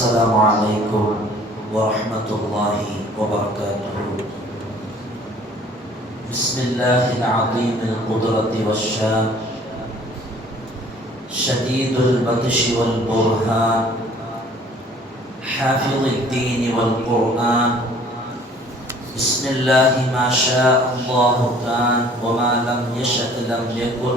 السلام عليكم ورحمة الله وبركاته. بسم الله العظيم القدرة والشان. شديد البطش والبرهان. حافظ الدين والقرآن. بسم الله ما شاء الله كان وما لم يشأ لم يكن.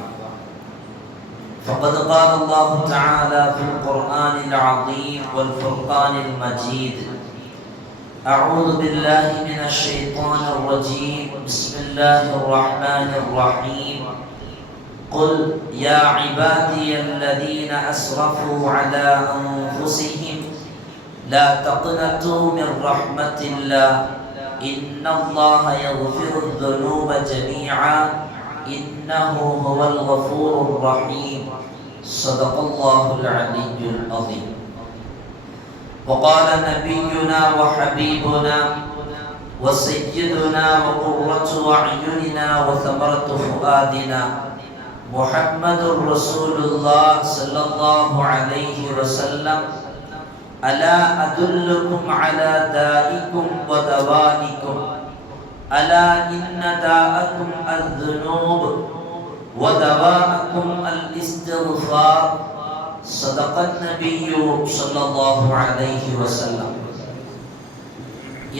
فقد قال الله تعالى في القرآن العظيم والفرقان المجيد. أعوذ بالله من الشيطان الرجيم. بسم الله الرحمن الرحيم. قل يا عبادي الذين أسرفوا على أنفسهم لا تقنطوا من رحمة الله. إن الله يغفر الذنوب جميعا. إنه هو الغفور الرحيم. صدق الله العلي العظيم. وقال نبينا وحبيبنا وسيدنا وقرة أعيننا وثمرة فؤادنا محمد رسول الله صلى الله عليه وسلم. ألا أدلكم على دائكم ودوائكم. ألا إن داءكم الذنوب ودواءكم الاستغفار صدق النبي صلى الله عليه وسلم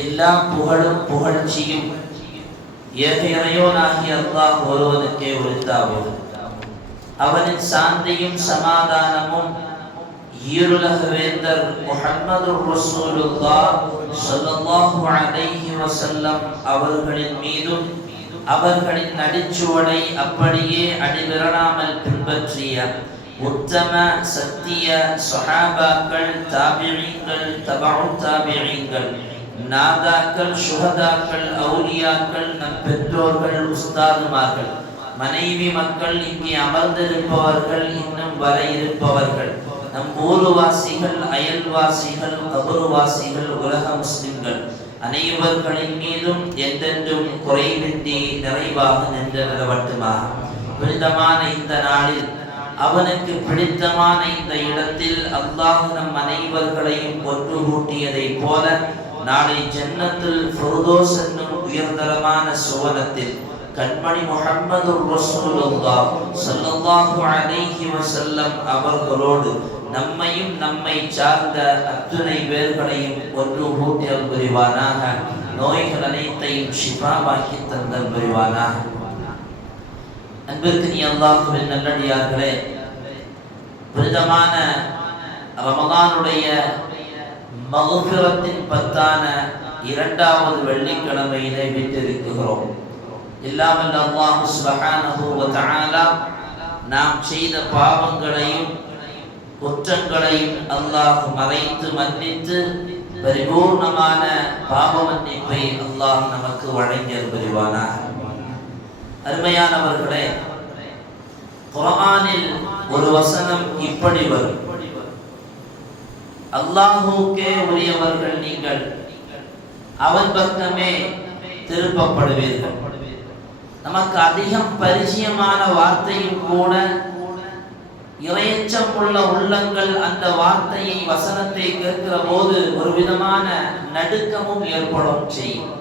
எல்லா புகழும் புகழ்ச்சியும் ஏக இறையோனாகிய அல்லாஹ் ஒருவனுக்கே உரித்தாவது அவனின் சாந்தியும் சமாதானமும் ஈருலக வேந்தர் முகமது ரசூலுல்லா ஸல்லல்லாஹு அலைஹி வஸல்லம் அவர்களின் மீதும் அவர்களின் நடிச்சுவடை அப்படியே அடிவிரலாமல் பின்பற்றிய உத்தம சத்திய சஹாபாக்கள் தாபிழீங்கள் தபு தாபிழீங்கள் நாதாக்கள் சுகதாக்கள் அவுலியாக்கள் நம் பெற்றோர்கள் உஸ்தாதுமார்கள் மனைவி மக்கள் இங்கே அமர்ந்திருப்பவர்கள் இன்னும் வர இருப்பவர்கள் நம் ஊருவாசிகள் அயல்வாசிகள் கபருவாசிகள் உலக முஸ்லிம்கள் அனைவர்களின் மீதும் எந்தென்றும் குறைவின்றி நிறைவாக நின்று நிலவட்டுமாக புனிதமான இந்த நாளில் அவனுக்கு பிடித்தமான இந்த இடத்தில் அல்லாஹ் நம் அனைவர்களையும் ஒன்று கூட்டியதை போல நாளை ஜன்னத்தில் ஃபுர்தோஸ் என்னும் உயர்தரமான சுவனத்தில் கண்மணி முகமது ரசூலுல்லாஹ் ஸல்லல்லாஹு அலைஹி வஸல்லம் அவர்களோடு நம்மையும் நம்மை சார்ந்த அத்துணை பேர்களையும் ஒன்று கூட்டியல் புரிவானாக நோய்கள் அனைத்தையும் ஷிஃபாவாக்கி தந்தல் புரிவானாக அன்பிற்கு நீ அல்லாஹுவின் நல்லடியார்களே புனிதமான ரமதானுடைய மகுபிரத்தின் பத்தான இரண்டாவது வெள்ளிக்கிழமையிலே விட்டிருக்கிறோம் இல்லாமல் அல்லாஹு சுபஹானஹு வ தஆலா நாம் செய்த பாவங்களையும் குற்றங்களையும் அல்லாஹ் மறைத்து மன்னித்து பரிபூர்ணமான பாவ மன்னிப்பை அல்லாஹ் நமக்கு வழங்கியல் புரிவானாக. அருமையானவர்களே குரானில் ஒரு வசனம் இப்படி வரும். அல்லாஹுக்கே உரியவர்கள் நீங்கள் அவன் பக்கமே திருப்பப்படுவீர்கள். நமக்கு அதிகம் பரிச்சயமான வார்த்தையும் கூட இறையச்சம் உள்ள உள்ளங்கள் அந்த வார்த்தையை வசனத்தை கேட்கிற போது ஒரு விதமான நடுக்கமும் ஏற்படும் செய்யும்.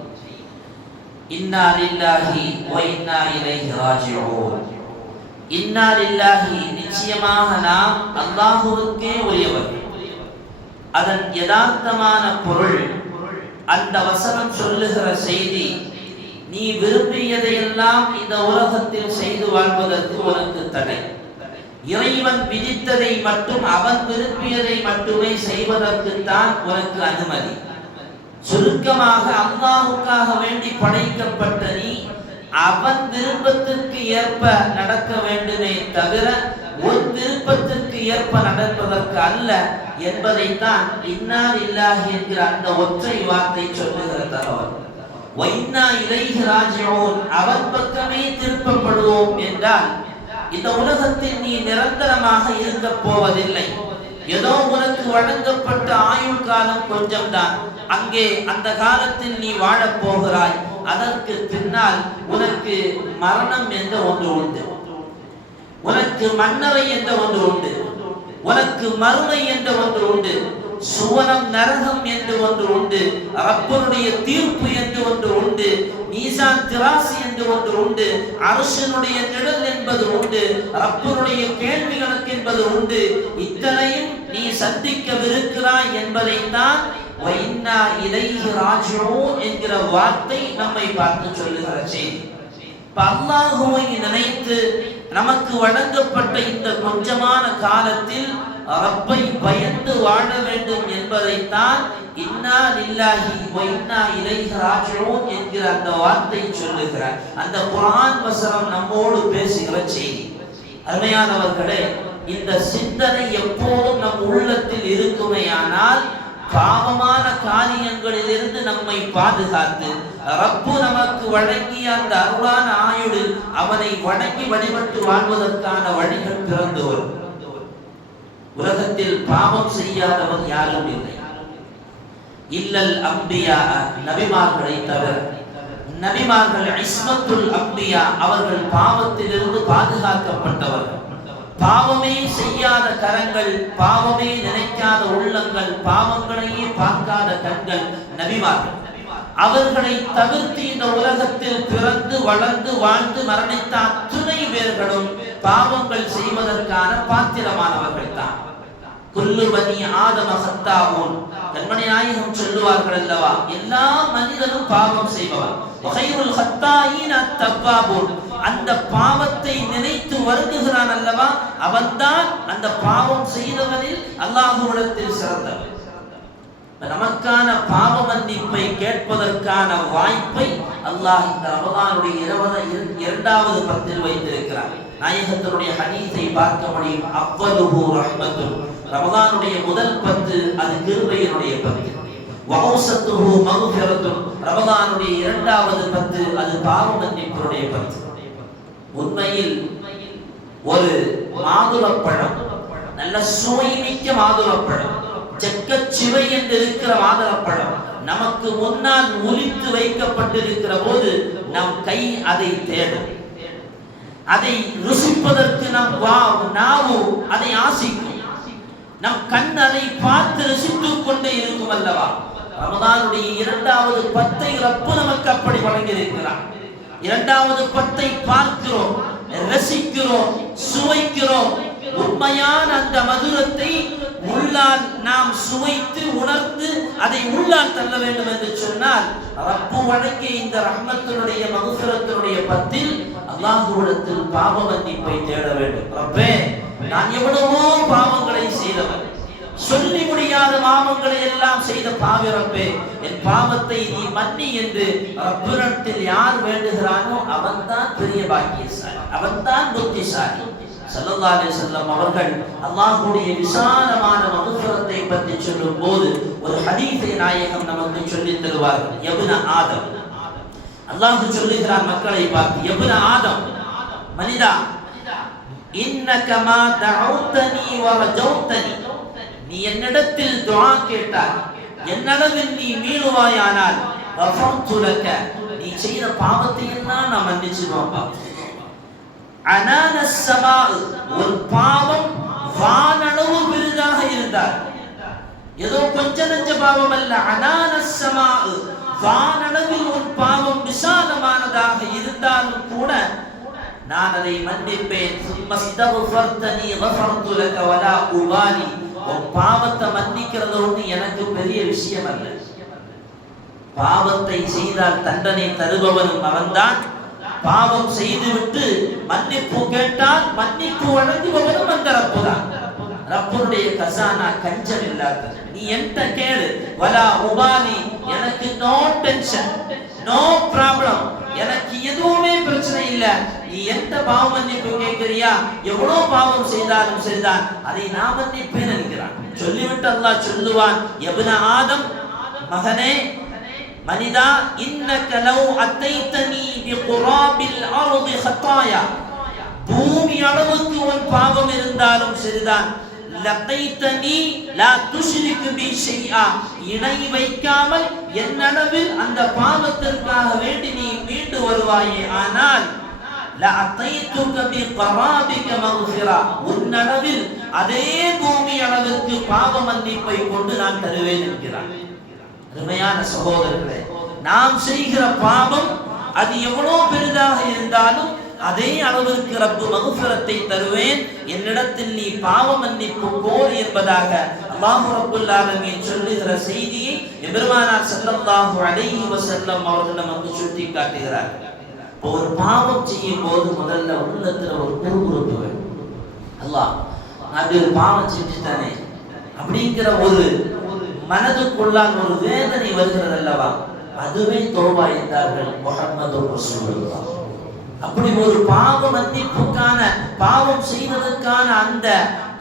இன்னா லில்லாஹி இன்னா இலைஹி ராஜிஊன். இன்னா லில்லாஹி நிச்சயமாக நாம் அல்லாஹுவுக்கே உரியவர். அதன் யதார்த்தமான பொருள் அந்த வசனம் சொல்லுகிற செய்தி நீ விரும்பியதையெல்லாம் இந்த உலகத்தில் செய்து வாழ்வதற்கு உனக்கு தடை. இறைவன் விதித்ததை மட்டும் அவன் விரும்பியதை மட்டுமே செய்வதற்கு தான் உனக்கு அனுமதி. சுருக்கமாக அல்லாஹுக்காக வேண்டி படைக்கப்பட்ட நீ அவன் விருப்பத்திற்கு ஏற்ப நடக்க வேண்டுமே தவிர உன் விருப்பத்திற்கு ஏற்ப நடப்பதற்கு அல்ல என்பதைத்தான் இன்னார் இல்லாஹ் என்கிற அந்த ஒற்றை வார்த்தை சொல்லுகிற தகவல். வைனா இலைஹி அவன் பக்கமே திருப்பப்படுவோம் என்றால் இந்த உலகத்தில் நீ நிரந்தரமாக இருக்க போவதில்லை. ஏதோ உனக்கு வழங்கப்பட்ட ஆயுள் காலம் கொஞ்சம்தான். அங்கே அந்த காலத்தில் நீ வாழப் போகிறாய். அதற்கு பின்னால் உனக்கு மரணம் என்ற ஒன்று உண்டு. உனக்கு மன்னரை என்ற ஒன்று உண்டு. உனக்கு மறுமை என்ற ஒன்று உண்டு. சுவனம் நரகம் என்று ஒன்று உண்டு ரப்பனுடைய தீர்ப்பு என்று ஒன்று உண்டு மீசான் திராசி என்று ஒன்று உண்டு அரசனுடைய நிழல் என்பது உண்டு ரப்பனுடைய கேள்வி கணக்கு என்பது உண்டு. இத்தனையும் நீ சந்திக்கவிருக்கிறாய் என்பதைத்தான் வைன்னா இலைஹி ராஜோ என்கிற வார்த்தை நம்மை பார்த்து சொல்லுகிற செய்தி அல்லாஹுவை நினைத்து நமக்கு வழங்கப்பட்ட இந்த கொஞ்சமான காலத்தில் ரப்பை பயந்து வாழ வேண்டும் என்பதைத்தான் இன்னா நில்லாஹி இன்னா இலைஹி ராஜிஊன் என்கிற அந்த வார்த்தை சொல்லுகிறார். அந்த குர்ஆன் வசனம் நம்மோடு பேசுகிற செய்தி. அருமையானவர்களே இந்த சிந்தனை எப்போதும் நம் உள்ளத்தில் இருக்குமேயானால் பாவமான காரியங்களிலிருந்து நம்மை பாதுகாத்து ரப்பு நமக்கு வழங்கிய அந்த அருளான ஆயுளில் அவனை வணங்கி வழிபட்டு வாழ்வதற்கான வழிகள் பிறந்து வரும். உலகத்தில் பாவம் செய்யாதவன் யாரும் இல்லை. இல்லல் அம்பியா நபிமார்களை தவிர நபிமார்கள் இஸ்மத்துல் அம்பியா அவர்கள் பாவத்திலிருந்து பாதுகாக்கப்பட்டவர்கள் பாவமே செய்யாத கரங்கள் பாவமே நினைக்காத உள்ளங்கள் பாவங்களையே பார்க்காத கண்கள் நபிமார்கள். அவர்களை தவிர்த்து இந்த உலகத்தில் பிறந்து வளர்ந்து வாழ்ந்து மரணித்த அத்துணை பேர்களும் பாவங்கள் செய்வதற்கான பாத்திரமானவர்கள். குல்லு பனி ஆதம சத்தாவோன் கண்மணி நாயகம் சொல்லுவார்கள் அல்லவா? எல்லா மனிதனும் பாவம் செய்பவர். வகைருல் ஹத்தாயின் அத்தப்பாபோன் அந்த பாவத்தை நினைத்து வருந்துகிறான் அல்லவா? அவன்தான் அந்த பாவம் செய்தவனில் அல்லாஹுவிடத்தில் சிறந்தவன். நமக்கான பாவ மன்னிப்பை கேட்பதற்கான வாய்ப்பை அல்லாஹ் இந்த ரமதானுடைய இருபது இரண்டாவது பத்தில் வைத்திருக்கிறார் நாயகத்தினுடைய ஹனீஸை பார்க்க முடியும். அவ்வளவு ரஹ்மத்துன். ரமதானுடைய முதல் பத்து அது கிருபையினுடைய பத்து. வௌசத்துஹு மகுஃபிரத்துன் ரமதானுடைய இரண்டாவது பத்து அது பாவ மன்னிப்பினுடைய பத்து. உண்மையில் ஒரு மாதுளப்பழம் நல்ல சுவைமிக்க மாதுளப்பழம் செக்கச்சிவை என்று இருக்கிற மாதுளப்பழம் நமக்கு முன்னால் ஒலித்து வைக்கப்பட்டிருக்கிற போது நம் கை அதை தேடும். அதை ருசிப்பதற்கு நம் வா நாவு அதை ஆசிக்கும். நம் கண் அதை பார்த்து ரசித்துக் கொண்டே இருக்கும் அல்லவா? ரமதானுடைய இரண்டாவது பத்தை ரப்பு நமக்கு அப்படி வழங்கியிருக்கிறார். இரண்டாவது பத்தை பார்க்கிறோம் ரசிக்கிறோம் சுவைக்கிறோம். உண்மையான அந்த மதுரத்தை உள்ளால் நாம் சுவைத்து உணர்ந்து அதை உள்ளால் தள்ள வேண்டும் என்று சொன்னால் ரப்பு வழங்கிய இந்த ரஹ்மத்தினுடைய மகுசுரத்தினுடைய பத்தில் அல்லாஹுவிடத்தில் பாவ மன்னிப்பை தேட வேண்டும். ரப்பே நான் எவ்வளவோ பாவங்களை செய்தவன். சொல்லி முடியாத பாவங்களை எல்லாம் செய்த பாவிரப்பே என் பாவத்தை நீ மன்னி என்று ரப்பினத்தில் யார் வேண்டுகிறானோ அவன்தான் பெரிய பாக்கியசாலி அவன்தான் புத்திசாலி. ஸல்லல்லாஹு அலைஹி அவர்கள் அல்லாஹுடைய விசாலமான மகஃபிரத்தை பற்றி சொல்லும் போது ஒரு ஹதீஸை நாயகம் நமக்கு சொல்லி தருவார்கள். யப்ன ஆதம். அல்லாஹு சொல்லுகிறார் மக்களை பார்த்து யப்ன ஆதம் மனிதா இன்னக மா தஅவுதனி வ ரஜௌதனி நீ என்னிடத்தில் துஆ கேட்டால் என்னளவில் நீ மீளுவாயானால் வசம் லக. நீ செய்த பாவத்தை எல்லாம் நான் மன்னிச்சிடுவேன்ப்பா அனான ஒரு பாவம் வானளவு பெரிதாக இருந்தார். ஏதோ கொஞ்ச நஞ்ச பாவம் அல்ல அனானசமா வானளவில் ஒரு பாவம் விசாலமானதாக இருந்தாலும் கூட நான் அதை மன்னிப்பேன். உபாலி. உன் பாவத்தை மன்னிக்கிறது ஒன்று எனக்கு பெரிய விஷயம் அல்ல. பாவத்தை செய்தால் தண்டனை தருபவனும் அவன்தான். பாவம் செய்துவிட்டு மன்னிப்பு கேட்டால் மன்னிப்பு வழங்குபவனும் அந்த ரப்பு தான் ரப்பனுடைய கசானா கஞ்சம் இல்லாதது. நீ என்கிட்ட கேளு. வலா உபாலி எனக்கு நோ டென்ஷன் நோ ப்ராப்ளம் எனக்கு எதுவுமே பிரச்சனை இல்ல. நீ எந்த பாவ மன்னிப்பு கேட்கிறியா? எவ்வளவு பாவம் செய்தாலும் சரிதான். அதை நான் மன்னிப்பேன் நினைக்கிறான் சொல்லிவிட்டு அல்லாஹ் சொல்லுவான் எபுன ஆதம் மகனே மனிதா இன்னக லவ் அத்தைத்தனி பிகுராபில் அர்தி ஹத்தாயா. பூமி அளவுக்கு உன் பாவம் இருந்தாலும் சரிதான். லத்தைத்தனி லா துஷ்ரிக்கு பி ஷைஆ. இணை வைக்காமல் என்னளவில் அந்த பாவத்திற்காக வேண்டி நீ மீண்டு வருவாயே. ஆனால் லஅதைத்துக பி கராபிக மக்ஃபிரா உன்னளவில் அதே பூமி அளவிற்கு பாவ மன்னிப்பை கொண்டு நான் தருவேன் என்கிறான். அருமையான சகோதரர்களே நாம் செய்கிற பாவம் அது எவ்வளவு பெரிதாக இருந்தாலும் அதே அளவிற்கு ரப்பு மகுசரத்தை தருவேன். என்னிடத்தில் நீ பாவ மன்னிப்பு கோர் என்பதாக அல்லாஹு ரப்புல் சொல்லுகிற செய்தியை எபெருமானார் ஸல்லல்லாஹு அலைஹி வஸல்லம் அவர்கள் நமக்கு சுட்டி காட்டுகிறார் ஒரு பாவம் செய்யும் போது முதல்ல உள்ளத்துல ஒரு குறுகுறுப்பு வேணும். அல்லாஹ் நான் ஒரு பாவம் செஞ்சுட்டானே அப்படிங்கிற ஒரு மனதுக்குள்ளால் ஒரு வேதனை வருகிறது அல்லவா அதுவே தோபா என்றார்கள் முகமது ரசூலுல்லாஹ் அப்படி ஒரு பாவ மன்னிப்புக்கான பாவம் செய்ததற்கான அந்த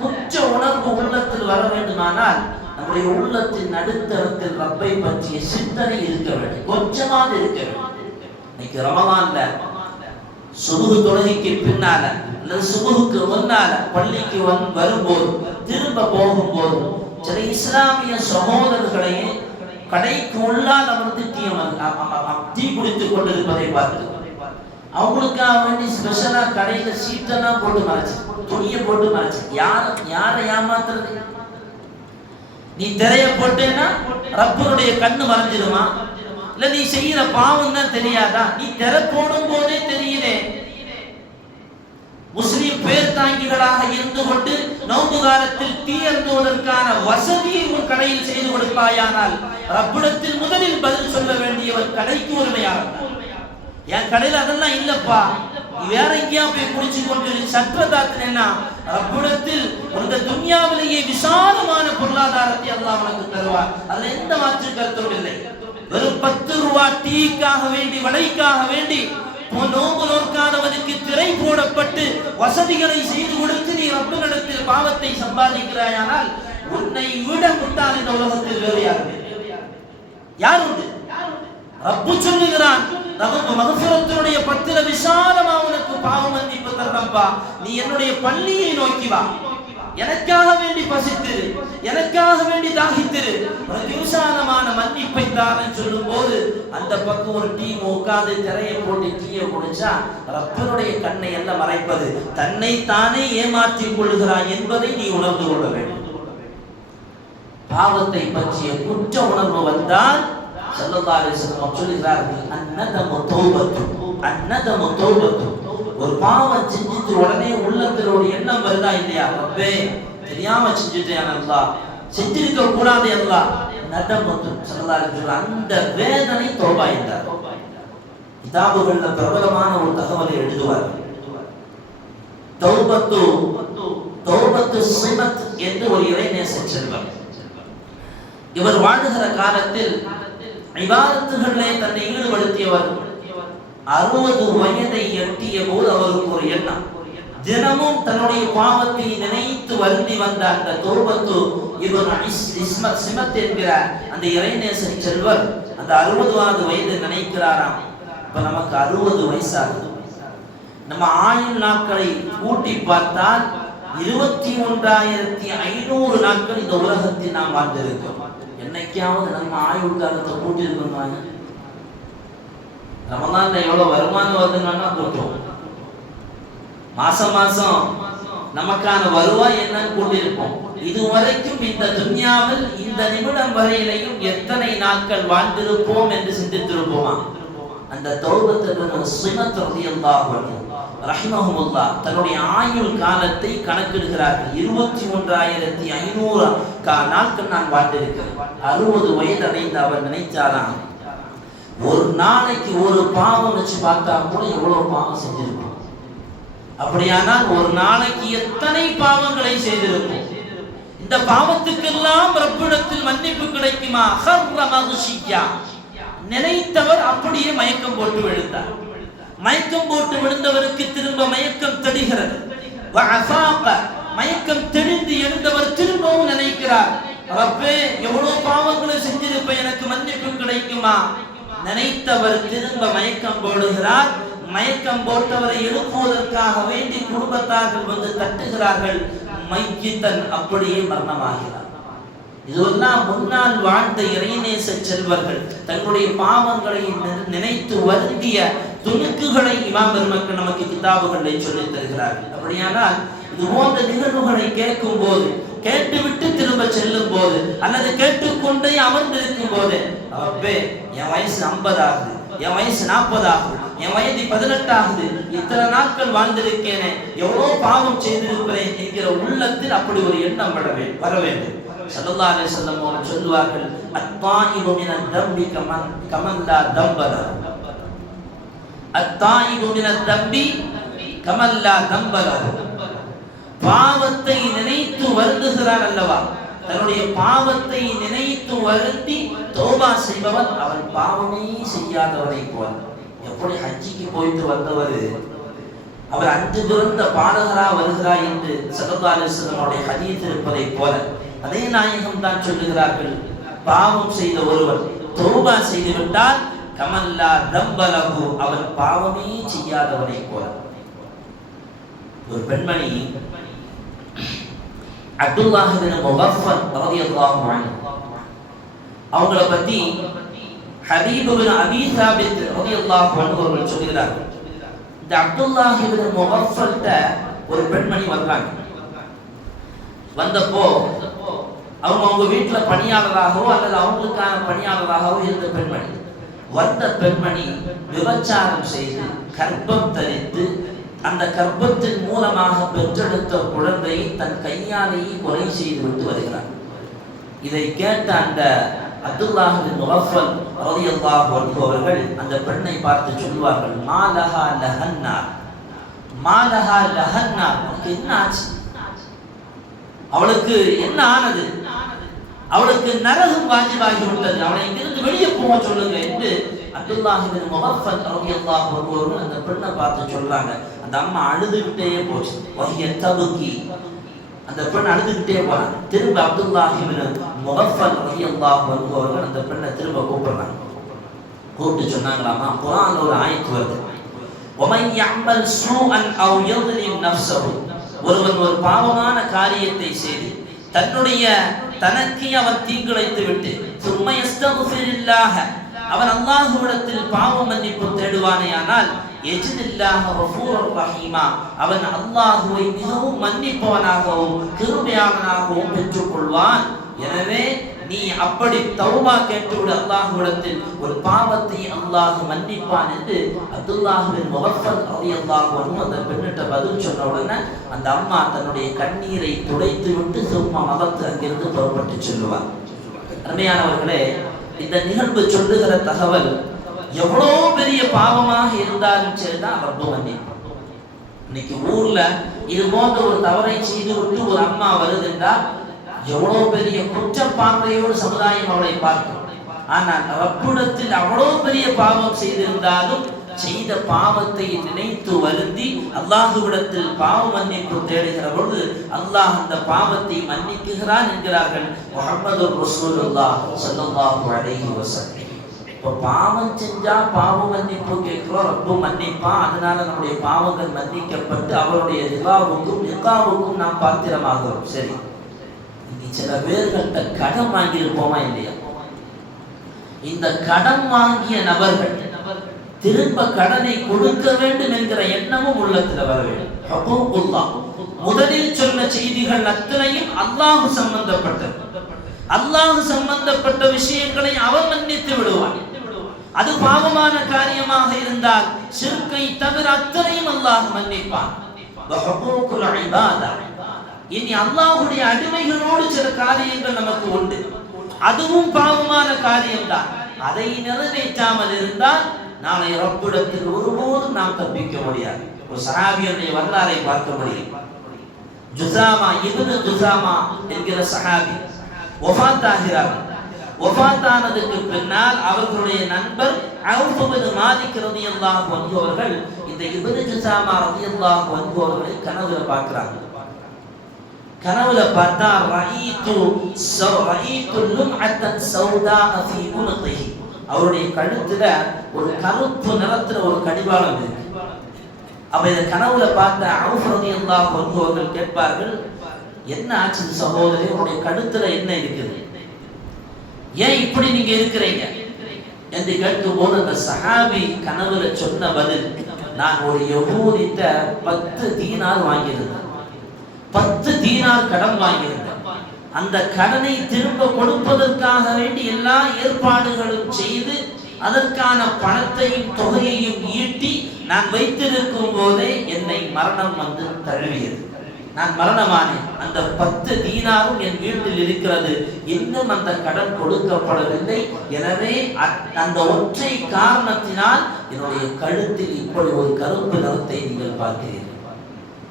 குற்ற உணர்வு உள்ளத்தில் வர வேண்டுமானால் நம்முடைய உள்ளத்தின் நடுத்தரத்தில் ரப்பை பற்றிய சிந்தனை இருக்க வேண்டும். கொஞ்சமாக இருக்க வேண்டும். இன்னைக்கு ரமலான்ல சுகுகு தொழுகைக்கு பின்னால அல்லது சுகுகுக்கு முன்னால பள்ளிக்கு வரும்போது திரும்ப போகும்போது சில இஸ்லாமிய சகோதரர்களையே கடைக்கு உள்ளால் அமர்ந்து தீ அமர்- அ- குடித்துக் கொண்டிருப்பதை பார்த்து அவங்களுக்காக வேண்டி ஸ்பெஷலா கடையில சீட்டெல்லாம் போட்டு மறைச்சு துணியை போட்டு மறைச்சு யார யாரை ஏமாத்துறது? நீ திரைய போட்டேன்னா ரப்பனுடைய கண்ணு மறைஞ்சிருமா இல்ல நீ செய்யற பாவம் தான் தெரியாதா? நீ திரை போடும் போதே தெரியுதே. முஸ்லிம் பேர் தாங்கிகளாக இருந்து கொண்டு நோன்பு காலத்தில் தீயந்துவதற்கான வசதியை உன் கடையில் செய்து கொடுப்பாயானால் ரப்பிடத்தில் முதலில் பதில் சொல்ல வேண்டியவர் கடைக்கு உரிமையாளர். என் கடையில அதெல்லாம் இல்லப்பா. வேற எங்கேயா போய் குடிச்சு கொண்டு சற்றதாத்தினா ரப்பிடத்தில் இந்த துன்யாவிலேயே விசாலமான பொருளாதாரத்தை அல்லாஹ் உனக்கு தருவார். அதுல எந்த மாற்று கருத்தும் இல்லை. வெறும் பத்து ரூபா டீக்காக வேண்டி வடைக்காக வேண்டி நோம்பு நோக்காதவனுக்கு திரை போடப்பட்டு வசதிகளை செய்து கொடுத்து நீ ரப்பினிடத்தில் பாவத்தை சம்பாதிக்கிறாயானால் உன்னை விட முட்டாள் இந்த உலகத்தில் வேறு யாரு யார் உண்டு? ரப்பு சொல்லுகிறான் ரப்பு மகசுரத்தினுடைய பத்திர விசாலமா உனக்கு பாவ மன்னிப்பு தரப்பா நீ என்னுடைய பள்ளியை நோக்கி வா. எனக்காக வேண்டி பசித்திரு எனக்காக வேண்டி தாகித்திரு உனக்கு மன்னிப்பை தாரன்னு சொல்லும் போது அந்த பக்கம் ஒரு டீ உட்காந்து திரையை போட்டு டீயை குடிச்சா ரப்பனுடைய கண்ணை எல்லாம் மறைப்பது? தன்னை தானே ஏமாற்றிக் கொள்கிறான் என்பதை நீ உணர்ந்து கொள்ள வேண்டும். பாவத்தை பற்றிய குற்ற உணர்வு வந்தால் ஸல்லல்லாஹு அலைஹி வஸல்லம் சொல்லுகிறார்கள் அன்னதமு தோபத்து அன்னதமு தௌபத்து ஒரு பாவம் செஞ்சுட்டு உடனே உள்ளத்துல ஒரு எண்ணம் வருதா இல்லையா? ரப்பே தெரியாம செஞ்சுட்டேன் அல்லா. செஞ்சிருக்க கூடாது அல்லா. நதமத்து ஸல்லல்லாஹு அலைஹி அந்த வேதனை தௌபா என்றார். கிதாபுகள்ல பிரபலமான ஒரு தகவலை எழுதுவார். தௌபத்து தௌபத்து சிமத் என்று ஒரு இறைநேச செல்வர். இவர் வாழுகிற காலத்தில் இபாதத்துகளிலே தன்னை ஈடுபடுத்தியவர் அறுபது வயதை எட்டிய போது அவருக்கு ஒரு எண்ணம். தினமும் தன்னுடைய பாவத்தை நினைத்து வருந்தி வந்த அந்த தோபத்து இவர் இஸ்மத் சிமத் என்கிற அந்த இறைநேசன் செல்வர் அந்த அறுபதுவாவது வயது நினைக்கிறாராம். இப்ப நமக்கு அறுபது வயசாகுது. நம்ம ஆயுள் நாட்களை கூட்டி பார்த்தால் இருபத்தி ஒன்றாயிரத்தி ஐநூறு நாட்கள் இந்த உலகத்தில் நாம் வாழ்ந்திருக்கோம் என்னைக்காவது நம்ம ஆயுள் காலத்தை கூட்டி ரமதான்ல எவ்வளவு வருமானம் வருதுன்னா கூட்டுவோம் மாசம் மாசம் நமக்கான வருவாய் என்னன்னு கூட்டியிருப்போம். இதுவரைக்கும் இந்த துன்யாவில் இந்த நிமிடம் வரையிலையும் எத்தனை நாட்கள் வாழ்ந்திருப்போம் என்று சிந்தித்திருப்போமா? அந்த தௌபத்திற்கு சுமத் ரஹ்மஹமுல்லா தன்னுடைய ஆயுள் காலத்தை கணக்கிடுகிறார்கள். இருபத்தி ஒன்றாயிரத்தி ஐநூறு கா- நாட்கள் நான் வாழ்ந்திருக்கிறேன். அறுபது வயது அடைந்து அவர் நினைச்சாராம் ஒரு நாளைக்கு ஒரு பாவம் வச்சு பார்த்தா கூட எவ்வளவு பாவம் செஞ்சிருக்கும் அப்படியானால் ஒரு நாளைக்கு எத்தனை பாவங்களை செய்திருப்போம்? இந்த பாவத்துக்கெல்லாம் ரப்பிடத்தில் மன்னிப்பு கிடைக்குமா? ஹர்ர மகுஷியா. நினைத்தவர் அப்படியே மயக்கம் போட்டு விழுந்தார். மயக்கம் போட்டு விழுந்தவருக்கு திரும்ப மயக்கம் தெரிகிறது மயக்கம் தெளிந்து எழுந்தவர் திரும்பவும் நினைக்கிறார். ரப்பே எவ்வளவு பாவங்களை செஞ்சிருப்ப எனக்கு மன்னிப்பு கிடைக்குமா? நினைத்தவர் திரும்ப மயக்கம் போடுகிறார். மயக்கம் போட்டவரை எழுப்புவதற்காக வேண்டி குடும்பத்தார்கள் வந்து தட்டுகிறார்கள். மைக்கித்தன் அப்படியே மரணமாகிறார். இதெல்லாம் முன்னால் வாழ்ந்த இறைநேச செல்வர்கள் தங்களுடைய பாவங்களை நினை- நினைத்து வருந்திய துணுக்குகளை இமாம் பெருமக்கள் நமக்கு கிதாபுகளை சொல்லித் தருகிறார்கள். அப்படியானால் இது போன்ற நிகழ்வுகளை கேட்கும் போது கேட்டுவிட்டு திரும்ப செல்லும் போது அல்லது கேட்டுக்கொண்டே அமர்ந்திருக்கும் போது அப்பே என் வயசு 50 ஆகுது என் வயசு 40 ஆகுது என் வயது பதினெட்டு ஆகுது இத்தனை நாட்கள் வாழ்ந்திருக்கேனே எவ்வளவு பாவம் செய்திருக்கிறேன் என்கிற உள்ளத்தில் அப்படி ஒரு எண்ணம் வர வர வேண்டும். ஸல்லல்லாஹு அலைஹி வஸல்லம் அவர்கள் சொல்லுவார்கள் அத்தாயிபு மினத் தம்பி கமன் கமன் தம்பதா தம்பல அத்தாயிபு மினத் தம்பி கமல்லா தம்பதா பாவத்தை நினைத்து வருந்துகிறார் அல்லவா? தன்னுடைய பாவத்தை நினைத்து வருத்தி தோபா செய்பவன் அவன் பாவமே செய்யாதவனை போல். எப்படி ஹஜ்ஜிக்கு போயிட்டு வந்தவர்? அவர் அஞ்சு பிறந்த பாடகரா வருகிறார் என்று சல்லல்லாஹு ஹதீத் இருப்பதை போல. அதே நாயகம் தான் சொல்லுகிறார்கள் பாவம் செய்த ஒருவர் தோபா செய்துவிட்டால் கமல்லா தம்பலகு அவன் பாவமே செய்யாதவனை போல. ஒரு பெண்மணி அப்துல்லாஹ் பின் முகஃபர் ரலியல்லாஹு அன்ஹு. அவங்கள பத்தி ஹபீபுபின் அபீ சாபித் ரலியல்லாஹு அன்ஹு அவர்கள் சொல்கிறார் இந்த அப்துல்லாஹ் முகஃபர்ட்ட ஒரு பெண்மணி வந்தாங்க. வந்தப்போ அவங்க அவங்க வீட்டில் பணியாளராகவோ அல்லது அவங்களுக்கான பணியாளராகவோ இருந்த பெண்மணி. வந்த பெண்மணி விபச்சாரம் செய்து கர்ப்பம் தரித்து அந்த கர்ப்பத்தின் மூலமாக பெற்றெடுத்த குழந்தையை தன் கையாலேயே கொலை செய்து விட்டு வருகிறார் இதை கேட்ட அந்த அப்துல்லாஹின் முகஃபல் ரலியல்லாஹு அவர்கள் அந்த பெண்ணை பார்த்து சொல்வார்கள் மாலஹா லஹன்னா. மாலஹா லஹன்னா. அவனுக்கு என்ன ஆச்சு? அவளுக்கு என்ன ஆனது? அவளுக்கு நரகம் வாஜிபாகி விட்டது. அவளை இங்கிருந்து வெளியே போக சொல்லுங்க என்று அப்துல்லாஹின் முகஃபல் ரலியல்லாஹு அன்ஹு அவர்கள் அந்த பெண்ணை பார்த்து சொல்றாங்க. அந்த அம்மா அழுதுகிட்டே போச்சு வஹிய தபுக்கி அந்த பெண் அழுதுகிட்டே போனாங்க திரும்ப அப்துல்லாஹ் இப்னு முகஃபல் ரலியல்லாஹு அன்ஹு அவர்கள் அந்த பெண்ணை திரும்ப கூப்பிடுறாங்க கூப்பிட்டு சொன்னாங்களாமா குர்ஆன்ல ஒரு ஆயத்து வருது ومن يعمل سوءا او يظلم نفسه ஒருவன் ஒரு பாவமான காரியத்தை செய்து தன்னுடைய தனக்கு அவன் தீங்கிழைத்து விட்டு சும்மா யஸ்தகுஃபிரில்லாஹ அவன் அல்லாஹ்விடத்தில் பாவ மன்னிப்பு தேடுவானேயானால் எஜிதில்லாஹ கஃபூரர் ரஹீமா அவன் அல்லாஹுவை மிகவும் மன்னிப்பவனாகவும் கிருபையாளனாகவும் பெற்றுக்கொள்வான் எனவே நீ அப்படி தௌபா கேட்டுவிடு அல்லாஹ்விடத்தில் ஒரு பாவத்தை அல்லாஹ் மன்னிப்பான் என்று அப்துல்லாஹுவின் முகஃபல் ரலியல்லாஹு அன்ஹு அந்த பெண்ணிட்ட பதில் சொன்ன உடனே அந்த அம்மா தன்னுடைய கண்ணீரை துடைத்து விட்டு சும்மா மகத்து அங்கிருந்து புறப்பட்டு செல்லுவார் அருமையானவர்களே இந்த நிகழ்வு சொல்லுகிற தகவல் எவ்வளோ பெரிய பாவமாக இருந்தாலும் சரிதான் ரப்பு வந்தேன் இன்னைக்கு ஊர்ல இது போன்ற ஒரு தவறை செய்து விட்டு ஒரு அம்மா வருதுன்றா எவ்வளோ பெரிய குற்ற பார்வையோடு சமுதாயம் அவளை பார்க்கும். ஆனால் ரப்பிடத்தில் அவ்வளவு பெரிய பாவம் செய்திருந்தாலும் செய்த பாவத்தை நினைத்து வருந்தி அல்லாஹுவிடத்தில் பாவ மன்னிப்பு தேடுகிற பொழுது அல்லாஹ் அந்த பாவத்தை மன்னிக்குகிறான் என்கிறார்கள் முகமது ரசூலுல்லா சல்லாஹு அலைஹி வஸல்லம். இப்போ பாவம் செஞ்சா பாவ மன்னிப்பு கேட்கிறோம் ரொம்ப மன்னிப்பான் அதனால நம்முடைய பாவங்கள் மன்னிக்கப்பட்டு அவருடைய ரிவாவுக்கும் நிக்காவுக்கும் நாம் பாத்திரமாகிறோம். சரி. இனி சில பேர்கள்ட்ட கடன் வாங்கியிருப்போமா இல்லையா? இந்த கடன் வாங்கிய நபர்கள் திரும்ப கடனை கொடுக்க வேண்டும் என்கிற எண்ணமும் உள்ளத்தில் வர வேண்டும். முதலில் சொன்ன செய்திகள் அத்தனையும் அல்லாஹு சம்பந்தப்பட்டது. அல்லாஹு சம்பந்தப்பட்ட விஷயங்களை அவர் மன்னித்து விடுவான். அது பாவமான காரியமாக இருந்தால் சிறுக்கை தவிர அத்தனையும் அல்லாஹ் மன்னிப்பான். இனி அல்லாஹுடைய அடிமைகளோடு சில காரியங்கள் நமக்கு உண்டு. அதுவும் பாவமான காரியம்தான். அதை நிறைவேற்றாமல் இருந்தால் நாளை ரப்பிடத்தில் ஒருபோதும் நாம் தப்பிக்க முடியாது. ஒரு சஹாபியுடைய வரலாறை பார்க்க முடியும். ஜுசாமா இப்னு ஜுசாமா என்கிற சஹாபி ஒஃபாத் ஆகிறார்கள் ஒபாத்தானதுக்கு பின்னால் அவர்களுடைய நண்பர் அவுஃப் மாலிக் ரலியல்லாஹு அன்ஹு அவர்கள் இந்த இப்னு ஜுஸாமா ரலியல்லாஹு அன்ஹு கனவுல பார்க்கறாங்க. கனவுல பார்த்தா ரஈத்து சௌ ரஈத்து லும்அத்தன் சௌதா ஃபீ உனுகிஹி அவருடைய கழுத்துல ஒரு கருப்பு நிறத்துல ஒரு கடிவாளம் இருக்கு. அப்ப இதை கனவுல பார்த்த அவுஃப் ரலியல்லாஹு அன்ஹு கேட்பார்கள் என்ன ஆச்சு சகோதரி? உன்னுடைய கழுத்துல என்ன இருக்குது? ஏன் இப்படி நீங்க இருக்கிறீங்க? என்று கேட்கும் போது அந்த சஹாபி கனவுல சொன்ன பதில் நான் ஒரு யகூதிட்ட பத்து தீனார் வாங்கியிருந்தேன். பத்து தீனார் கடன் வாங்கியிருந்தேன். அந்த கடனை திரும்ப கொடுப்பதற்காக வேண்டி எல்லா ஏற்பாடுகளும் செய்து அதற்கான பணத்தையும் தொகையையும் ஈட்டி நான் வைத்திருக்கும் போதே என்னை மரணம் வந்து தழுவியது. நான் மரணமானேன். அந்த பத்து தீனாரும் என் வீட்டில் இருக்கிறது. இன்னும் அந்த கடன் கொடுக்கப்படவில்லை. எனவே அ- அந்த ஒற்றை காரணத்தினால் என்னுடைய கழுத்தில் இப்படி ஒரு கருப்பு நிறத்தை நீங்கள் பார்க்கிறீர்கள்.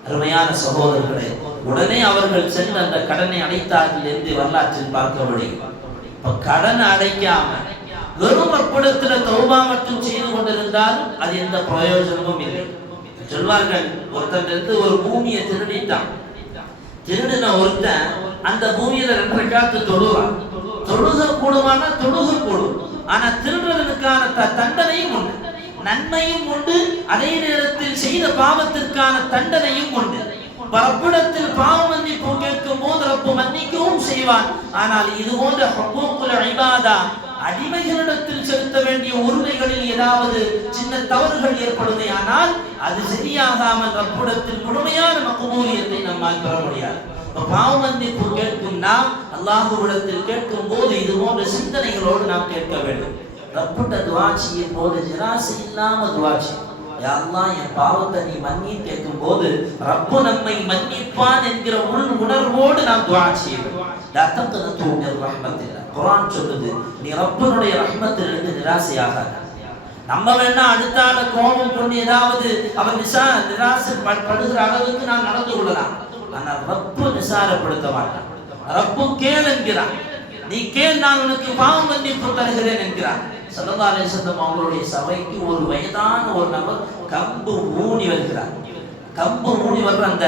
அருமையான சகோதரர்களே உடனே அவர்கள் சென்று அந்த கடனை அடைத்தார்கள் என்று வரலாற்றில் பார்க்க முடியும் இப்ப கடனை அடைக்காம வெறும் அப்பிடத்துல தௌபா மட்டும் செய்து கொண்டிருந்தால் அது எந்த பிரயோஜனமும் இல்லை. சொல்வார்கள் ஒருத்தன் இருந்து ஒரு பூமியை திருடிட்டான். திருடின ஒருத்தன் அந்த பூமியில ரெண்டு காத்து தொழுவான் தொழுக கூடுமானா தொழுக கூடும். ஆனா திருடுறதுக்கான தண்டனையும் உண்டு. நன்மையும் உண்டு. அதே நேரத்தில் செய்த பாவத்திற்கான தண்டனையும் உண்டு. ரப்பிடத்தில் பாவ மன்னிப்பு கேட்கும் போது ரப்பு மன்னிக்கவும் செய்வான். ஆனால் இது போன்ற ஹுக்கூக்குல் இபாதா அடிமைகளிடத்தில் செலுத்த வேண்டிய உரிமைகளில் ஏதாவது சின்ன தவறுகள் ஏற்படுமே ஆனால் அது சரியாகாமல் ரப்பிடத்தில் முழுமையான மகமூலியத்தை நம்மால் பெற முடியாது. இப்ப பாவ மன்னிப்பு கேட்கும் நாம் அல்லாஹுவிடத்தில் கேட்கும் போது இது போன்ற சிந்தனைகளோடு நாம் கேட்க வேண்டும். ரப்புட்ட துவாட்சியின் போது நிராசை இல்லாம துவாட்சி செய்யும். என் பாவத்தை நீ மன்னி கேட்கும் போது ரப்பு நம்மை மன்னிப்பான் என்கிற உள் உணர்வோடு நாம் துவா செய்யணும். லா தக்னது மின் குரான் சொல்லுது நீ ரப்பனுடைய ரஹ்மத்திலிருந்து நிராசையாகாத. நம்ம வேணா அடுத்த கோபம் கொண்டு ஏதாவது அவன் நிசா நிராசை படுகிற அளவுக்கு நான் நடந்து கொள்ளலாம். ஆனா ரப்பு நிசாரப்படுத்த மாட்டான். ரப்பு கேள் என்கிறான். நீ கேள் நான் உனக்கு பாவம் மன்னிப்பு தருகிறேன் என்கிறான். சல்லல்லாஹு அலைஹி அவங்களுடைய சபைக்கு ஒரு வயதான ஒரு நபர் கம்பு ஊனி வருகிறார். கம்பு மூடி வர்ற அந்த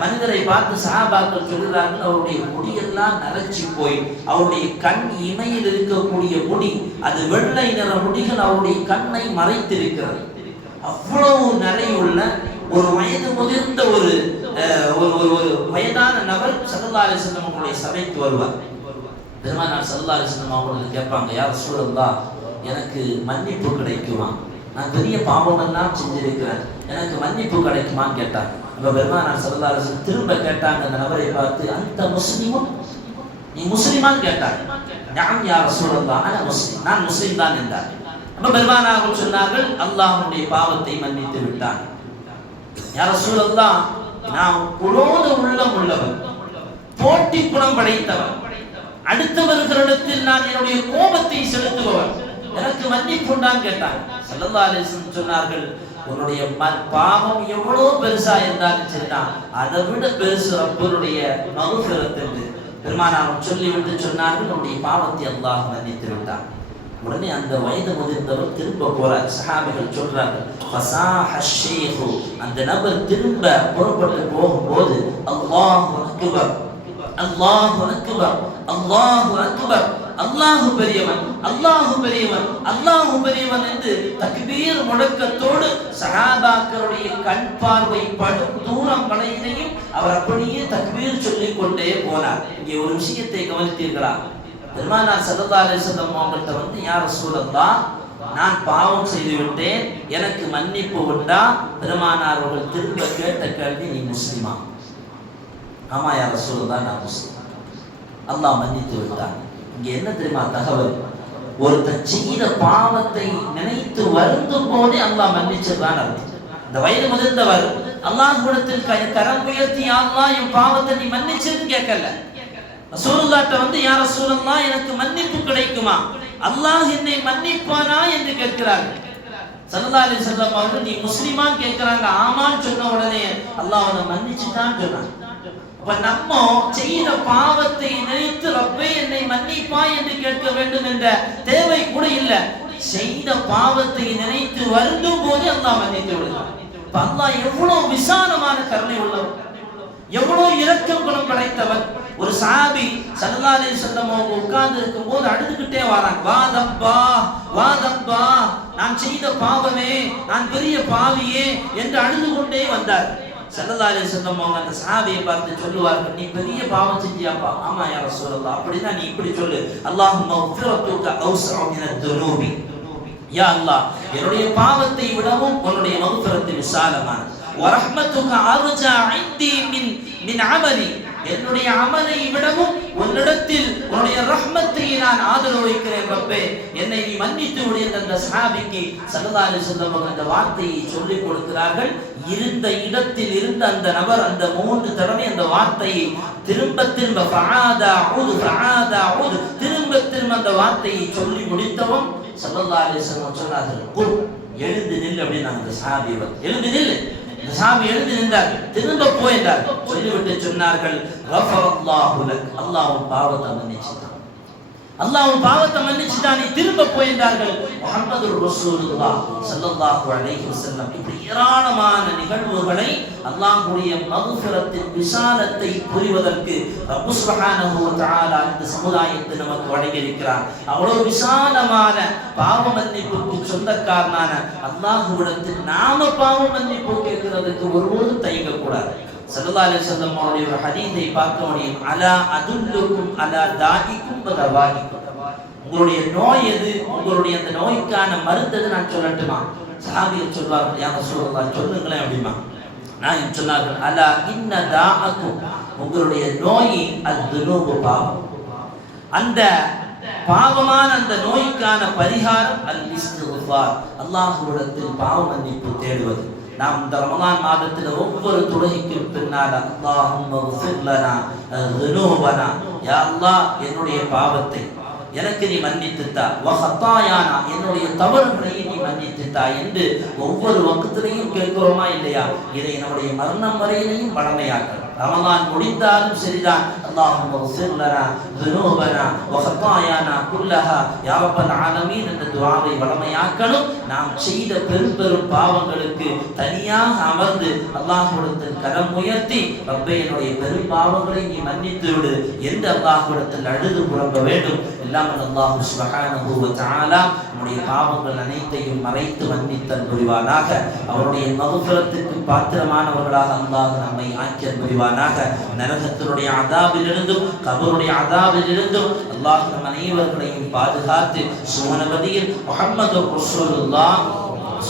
மனிதரை பார்த்து சகாபாக்கள் சொல்கிறார்கள் அவருடைய முடியெல்லாம் நரைச்சி போய் அவருடைய கண் இமையில் இருக்கக்கூடிய முடி அது வெள்ளை நிற முடிகள் அவருடைய கண்ணை மறைத்திருக்கிறது. அவ்வளவு நிறையுள்ள ஒரு வயது முதிர்ந்த ஒரு ஒரு ஒரு ஒரு வயதான நபர் சல்லல்லாஹு அலைஹி அவங்களுடைய சபைக்கு வருவார். பெருமானார் நான் அலைஹி சின்னம் அவங்களுக்கு கேட்பாங்க யார் சூழல்லா எனக்கு மன்னிப்பு கிடைக்குமா? நான் பெரிய பாவமெல்லாம் செஞ்சிருக்கிறேன். எனக்கு மன்னிப்பு கிடைக்குமான்னு கேட்டாங்க. உங்க பெருமானார் சல்லல்லாஹு திரும்ப கேட்டாங்க அந்த நபரை பார்த்து அந்த முஸ்லீமும் நீ முஸ்லிமான்னு கேட்டாங்க நான் யார் சூழல்லா நான் முஸ்லீம். நான் முஸ்லீம் தான் என்றார். அப்ப பெருமானார் சொன்னார்கள் அல்லாஹனுடைய பாவத்தை மன்னித்து விட்டான் யார் சூழல்லா நான் குலோத உள்ளம் உள்ளவன். போட்டி குணம் படைத்தவன். அடுத்தவர்களிடத்தில் நான் என்னுடைய கோபத்தை செலுத்துபவன். எனக்கு மன்னிப்பு உண்டான்னு கேட்டான் ஸல்லல்லாஹு சொன்னார்கள் உன்னுடைய பாவம் எவ்வளவு பெருசா இருந்தாலும் சரிதான் அதை விட பெருசு ரப்பருடைய மகுஃபிரத் என்று சொல்லிவிட்டு சொன்னார்கள் உன்னுடைய பாவத்தை அல்லாஹ் மன்னித்து விட்டான். உடனே அந்த வயது முதிர்ந்தவர் திரும்ப போறார். சஹாபிகள் சொல்றாங்க அந்த நபர் திரும்ப புறப்பட்டு போகும்போது அல்லாஹ் அக்பர் அல்லாஹ் அக்பர் அல்லாஹ் அக்பர். அல்லாஹ் பெரியவன் அல்லாஹ் பெரியவன் அல்லாஹ் பெரியவன் என்று தக்பீர் முழக்கத்தோடு சஹாபாக்களுடைய கண் பார்வை படும் தூரம் படையினையும் அவர் அப்படியே தக்பீர் சொல்லிக் கொண்டே போனார். இங்கே ஒரு விஷயத்தை கவனித்தீர்களா? பெருமானார் ஸல்லல்லாஹு அலைஹி அவங்கள்ட்ட வந்து யார் ரசூலல்லாஹ் நான் பாவம் செய்து விட்டேன் எனக்கு மன்னிப்பு உண்டா? பெருமானார் அவர்கள் திரும்ப கேட்ட கேள்வி நீ முஸ்லிமா? ஆமா யார் ரசூலல்லாஹ் நான் முஸ்லிம். அல்லாஹ் மன்னித்து விட்டான். இங்க என்ன தெரியுமா தகவல்? ஒருத்தன் செய்த பாவத்தை நினைத்து வருந்தும் போதே அல்லாஹ் மன்னிச்சிருக்கான் அர்த்தம் இந்த வயது முதிர்ந்தவர் அல்லாஹ் குணத்தில் கரம் உயர்த்தி "யா அல்லாஹ் என் பாவத்தை நீ மன்னிச்சுன்னு கேட்கல. ரசூலுல்லாஹ்ட்ட வந்து யார சூழல்லாம் எனக்கு மன்னிப்பு கிடைக்குமா? அல்லாஹ் என்னை மன்னிப்பானா? என்று கேட்கிறார்கள். சல்லா அலி வஸல்லம் அவர்கள் நீ முஸ்லிமான்னு கேட்கிறாங்க. ஆமான்னு சொன்ன உடனே அல்லாஹ் உன்னை மன்னிச்சுட்டான்னு சொன்னான். இப்ப நம்ம செய்த பாவத்தை நினைத்து ரப்பே என்னை மன்னிப்பாய் என்று கேட்க வேண்டும் என்ற தேவை கூட இல்லை. செய்த பாவத்தை நினைத்து வருந்தும் போது அல்லாஹ் மன்னித்து விடுகிறான் இப்ப அல்லாஹ் எவ்வளவு விசாலமான கருணை உள்ளவர் எவ்வளவு இரக்கம் குணம் படைத்தவர் ஒரு சாபி சல்லாலே செல்லம் அவங்க உட்கார்ந்து இருக்கும் போது அழுதுகிட்டே வராங்க. வாதப்பா வாதப்பா நான் செய்த பாவமே நான் பெரிய பாவியே என்று அழுது கொண்டே வந்தார். சல்லல்லாஹு செல்லம் அவங்க அந்த சாபியை பார்த்து சொல்லுவார்கள் நீ பெரிய பாவம் செஞ்சியாப்பா. ஆமா யார சொல்லலாம் அப்படின்னா நீ இப்படி சொல்லு. அல்லாஹும் மஃபிரத்துக அவ்ஸஅ மினத் துனூபி. யா அல்லாஹ் என்னுடைய பாவத்தை விடவும் உன்னுடைய மகுஃபிரத்து விசாலமானது. வரஹ்மத்துக அர்ஜா இந்தி மின் மின் அமலி. என்னுடைய அமலை விடவும் உன்னிடத்தில் உன்னுடைய ரஹ்மத்தை நான் ஆதரவு வைக்கிறேன் ரப்பே. என்னை நீ மன்னித்து விடு அந்த சஹாபிக்கு ஸல்லல்லாஹு அலைஹி அந்த வார்த்தையை சொல்லிக் கொடுக்கிறார்கள். இருந்த இடத்தில் இருந்த அந்த நபர் அந்த மூன்று தடவை அந்த வார்த்தையை திரும்ப திரும்ப ஃபஆதா உது திரும்ப திரும்ப அந்த வார்த்தையை சொல்லி முடித்தவன் ஸல்லல்லாஹு அலைஹி சொன்னார்கள் எழுந்து நில் அப்படின்னு அந்த சஹாபி எழுந்து நில் இந்த சாமி எழுந்து நின்றார். திரும்ப போயின்றார் சொல்லிவிட்டு சொன்னார்கள் ரஃபரல்லாஹு அல்லாஹ் பாவத்தை மன்னிச்சு அல்லாஹ் உன் பாவத்தை மன்னிச்சுட்டான் நீ திரும்ப போயின்றார்கள். முகமது ரசூலுல்லாஹ் ஸல்லல்லாஹு அலைஹி வஸல்லம். இப்படி ஏராளமான நிகழ்வுகளை அல்லாஹ்வுடைய மக்ஃபிரத்தின் விசாலத்தை புரிவதற்கு ரப்பு சுப்ஹானஹு வ தஆலா இந்த சமுதாயத்தை நமக்கு வழங்கியிருக்கிறார். அவ்வளவு விசாலமான பாவ மன்னிப்புக்கு சொந்தக்காரனான அல்லாஹ்விடத்தில் நாம பாவ மன்னிப்பு கேட்கிறதுக்கு ஒருபோதும் தயங்கக்கூடாது. சல்லல்லாஹு அலைஹி வஸல்லம் அவருடைய ஒரு ஹதீஸை பார்க்க முடியும் அலா அதுல்லுக்கும் அலா தாகிக்கும் பதவாகிக்கும் உங்களுடைய நோய் எது? உங்களுடைய அந்த நோய்க்கான மருந்து எது? நான் சொல்லட்டுமா? சாபிகள் சொல்வார்கள் யார சொல்லலாம் சொல்லுங்களேன் அப்படிமா. நான் சொன்னார்கள் அலா இன்ன தாஅக்கும் உங்களுடைய நோய் அத்துனூபு பாவம். அந்த பாவமான அந்த நோய்க்கான பரிகாரம் அல் இஸ்திக்ஃபார் அல்லாஹ்விடத்தில் பாவ மன்னிப்பு தேடுவது. நாம் இந்த ரமலான் மாதத்தில் ஒவ்வொரு தொழுகைக்கும் பின்னால் அல்லாஹும் யா அல்லாஹ் என்னுடைய பாவத்தை எனக்கு நீ மன்னித்துத்தா. வஹத்தாயானா என்னுடைய தவறுகளை நீ மன்னித்துத்தா என்று ஒவ்வொரு வக்கத்திலையும் கேட்கிறோமா இல்லையா? இதை நம்முடைய மரணம் வரையிலையும் வளமையாக்கணும் ரமலான் முடிந்தாலும் சரிதான். அல்லாஹும் சிர்லனா துனூபனா வஹத்தாயானா குல்லஹா. யாவப்பல் ஆலமீன் என்ற துவாவை வளமையாக்கணும். நாம் செய்த பெரும் பெரும் பாவங்களுக்கு தனியாக அமர்ந்து அல்லாஹ்விடத்தில் கரம் உயர்த்தி ரப்பே என்னுடைய பெரும் பாவங்களை நீ மன்னித்து விடு என்று அல்லாஹ்விடத்தில் அழுது புறம்ப வேண்டும். எல்லாம் அல்லாஹு சுபஹானஹு வ தஆலா நம்முடைய பாவங்கள் அனைத்தையும் மறைத்து மன்னித்தல் புரிவானாக. அவருடைய மகுஃபிரத்துக்கு பாத்திரமானவர்களாக அல்லாஹ் நம்மை ஆக்கியல் புரிவானாக. நரகத்தினுடைய அதாவிலிருந்தும் கபருடைய அதாவிலிருந்தும் அல்லாஹ் நம் அனைவர்களையும் பாதுகாத்து சுமனபதியில் முஹம்மது ரசூலுல்லாஹ்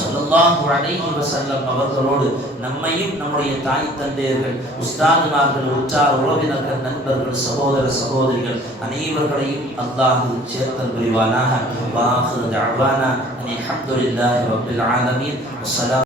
ஸல்லல்லாஹு அலைஹி வசல்லம் அவர்களோடு நம்மையும் நம்முடைய தாய் தந்தையர்கள் உஸ்தாதுமார்கள் உற்றார் உறவினர்கள் நண்பர்கள் சகோதர சகோதரிகள் அனைவர்களையும் அல்லாஹு சேர்த்தல் புரிவானாக. அல்லாஹு தஅவானா அனில் ஹம்துலில்லாஹி ரப்பில் ஆலமீன். வஸ்ஸலாம்